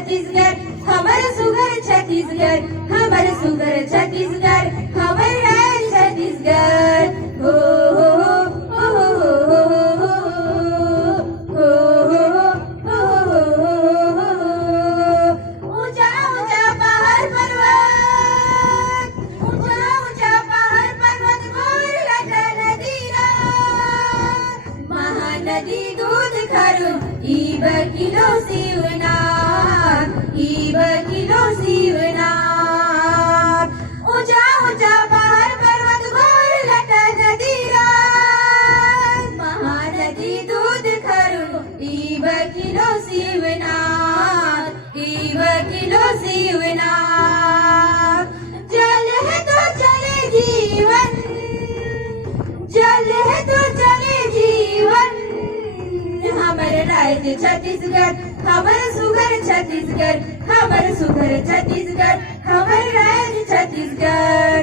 छत्तीसगढ़ हमर सुघर छत्तीसगढ़ हमर सुघर छत्तीसगढ़ हमर राज्य छत्तीसगढ़ हो हो हो हो हो हो हो ऊंचा ऊंचा पहाड़ पर्वत ऊंचा ऊंचा पहाड़ पर्वत गोर लटा नदीरा महानदी दूध खारू ईब किलो शिवनाथ ईब किलो शिवनाथ ऊंचा ऊंचा पहाड़ पर्वत गोर लटा नदीरा महानदी दूध खारू ईब किलो शिवनाथ ईब किलो शिवनाथ जल है तो चले जीवन जल है तो चले जीवन हमर राज्य छत्तीसगढ़ हमर सुघर छत्तीसगढ़ हमर सुघर छत्तीसगढ़ हमर राज्य छत्तीसगढ़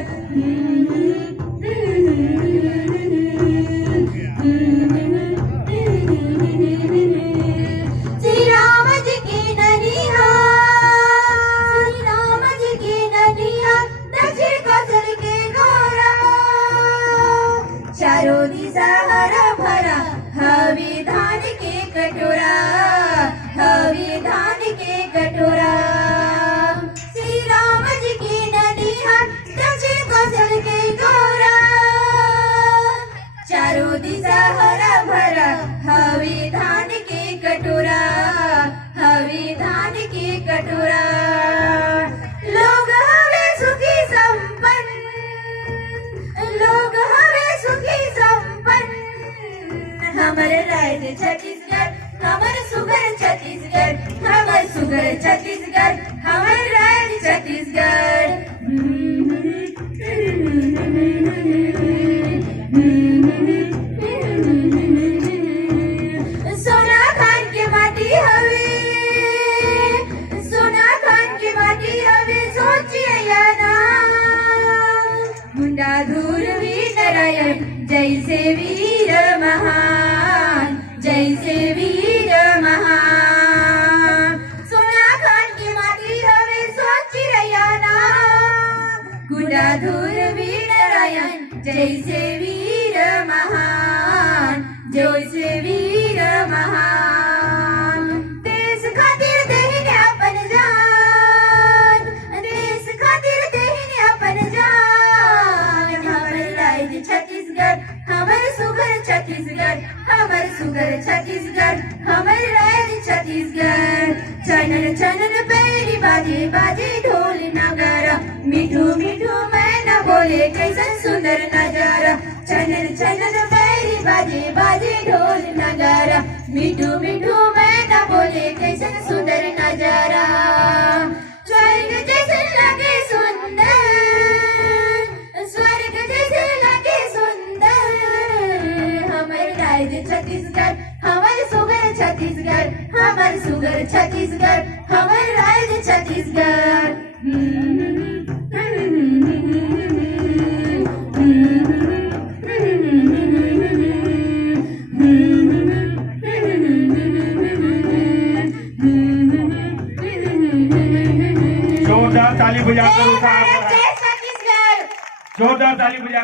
श्री राम जी की नदिया श्री राम जी की नदिया दक्षिण कौशल के गोरा चारों दिशा हरा भरा हवे धान के कटोरा हवे धान के कटोरा श्री राम जी की नदिया दक्षिण कौशल के गोरा चारों दिशा हरा भरा हवे धान के कटोरा हवे धान के कटोरा लोग हवे सुखी संपन्न लोग हवे सुखी संपन्न हमर राज्य छत्तीसगढ़ हमर सुघर छत्तीसगढ़ हमर सुघर छत्तीसगढ़ हमर राज्य छत्तीसगढ़ सोना खान के माटी हवे सोना खान के माटी हवे सोचिया ना मुंडा धूर वीर नारायण जैसे वीर महान जैसे वीर महान सोना खान की माटी हवे सोची रैयाना गुंडा धूर वीर नारायण जैसे वीर महान जैसे वीर महान देश खातिर देहिने अपन जान देश खातिर देहिने अपन जान हमर राज्य छत्तीसगढ़ हमर सुघर छत्तीसगढ़ हमर सुघर छत्तीसगढ़ हमर राज्य छत्तीसगढ़ चनन चनन पैरी बाजे बाजे ढोल नगारा मिठू मिठू मैना बोले कैसन सुंदर नजारा चनन चनन पैरी बाजे बाजे ढोल नगारा मिठू मिठू मैना बोले कैसन सुंदर नजारा स्वर्ग जैसे लगे सुंदर स्वर्ग जैसे लगे सुंदर हमर राज्य छत्तीसगढ़ हमर सुघर छत्तीसगढ़ हमर सुघर छत्तीसगढ़ हमर राज्य छत्तीसगढ़ जोरदार ताली बजाकर जय छत्तीसगढ़ जोरदार ताली बजा